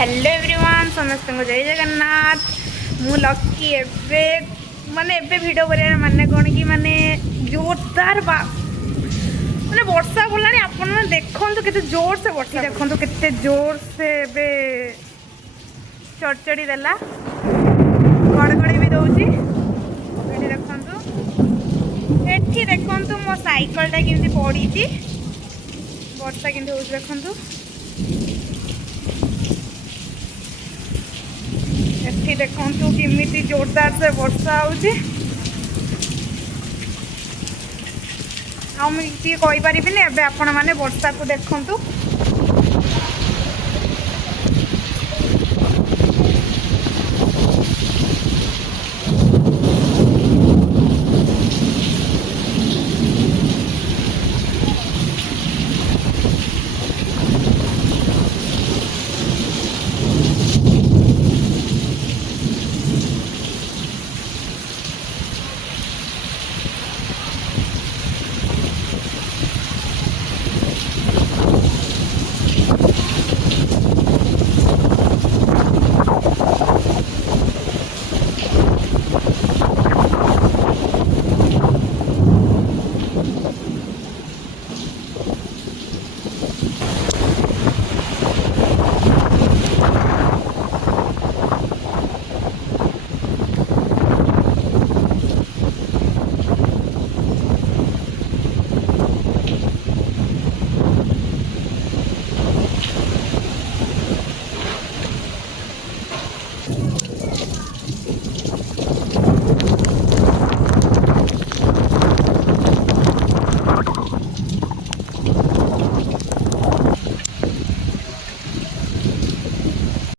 hello everyone समस्त जय जगन्नाथ मु lucky एबे माने एबे वीडियो करिया माने कोन कि माने जोरदार माने वर्षा बोलानी आपण देखंतु केते जोर से वर्षा देखंतु केते जोर से एबे चड़चड़ी देला घड़घड़ी भी दउची एठी देखंतु मो साइकिल टा केमती पड़ी छी वर्षा केमती होउछ देखंतु एठी देखंतु केमिति जोरदार से वर्षा होउची आ मुझे कही पारिबिनी एबे आपण माने वर्षा को देखंतु